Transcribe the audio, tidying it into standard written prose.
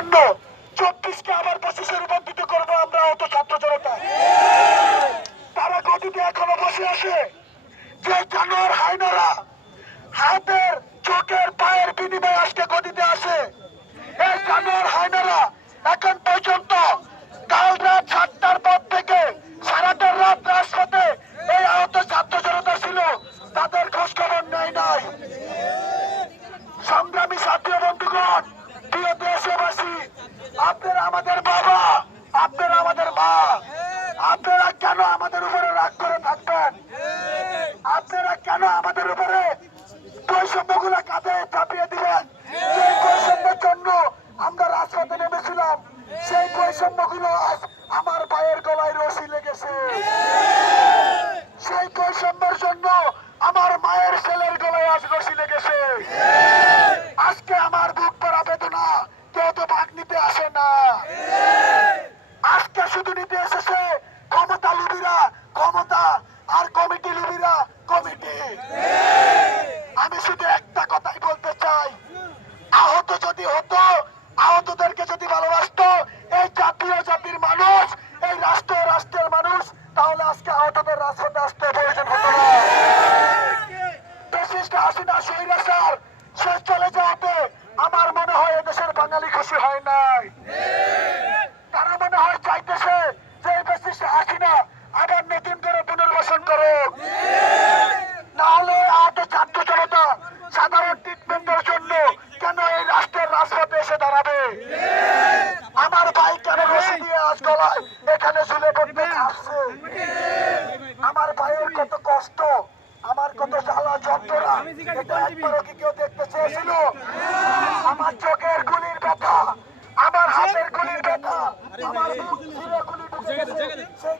জন্য 24কে আবার 25-এ রূপান্তরিত করবো আমরা আহত ছাত্র জনতা। তারা গদিতে এখনো বসে আছে। যে জানোয়ার হায়নারা হাতের চোখের পায়ের বিনিময়ে আজকে গদিতে আসে, এই জানোয়ার হায়নারা এখন পর্যন্ত কাল রাত 7টার পর থেকে সারাটা রাত রাজপথে এই আহত ছাত্র জনতা ছিল, তাদের খোঁজ খবর নেয় নাই। সংগ্রামী ছাত্র বন্ধুগণ, প্রিয় দেশবাসী, আপনারা আমাদের বাবা, আপনারা আমাদের মা, আপনারা কেন আমাদের উপরে রাগ করে থাকবেন? আপনারা কেন আমাদের উপরে বৈষম্যগুলো কাঁধে চাপিয়ে দিবেন? যে বৈষম্যের জন্য আমরা রাজপথে নেমেছিলাম, সেই বৈষম্যগুলো আজ আমার ভাইয়ের গলায় রশি লেগেছে। সেই বৈষম্যের জন্য আমার মায়ের ছেলের গলায় আজ রশি লেগেছে। আজকে আমার বুক ভরা বেদনা কেউ তো ভাগ নিতে আসে না। আজকে শুধু নিতে এসেছে ক্ষমতা লুবিরা ক্ষমতা, আর কমিটি লুবিরা কমিটি। আমি শুধু একটা কথাই বলতে চাই, আহত যদি হতো, আহতদেরকে যদি ভালোবাসতো এই জাতীয় জাতির মানুষ, এই রাষ্ট্রের মানুষ, তাহলে আজকে আহতদের রাজপথে আসতে প্রয়োজন হতো না। দেশিষ্ট হাসিনা স্বৈরাচার শেষ চলে যাওয়াতে আমার মনে হয় এদেশের বাঙালি খুশি হয় নাই। তারা মনে হয় চাইতেছে যে দেশিষ্ট হাসিনা আবার নতুন করে পুনর্বাসন করুক। নাহলে আহত ছাত্র জনতা সাধারণ ট্রিটমেন্টের জন্য কেন এই রাষ্ট্রের রাজপথে এসে দাঁড়াবে? আমার ভাই কেন রশি দিয়ে আজ গলায় এখানে ঝুলে পড়তে আসছে? আমার ভাইয়ের কত কষ্ট, আমার কত জ্বালা যন্ত্রণা, এটা একবারও কি কেউ দেখতে চেয়েছিল? আমার চোখের গুলির ব্যথা, আমার হাতের গুলির ব্যথা, আমার বুক চিরে গুলি ঢুকে গেছে, সেই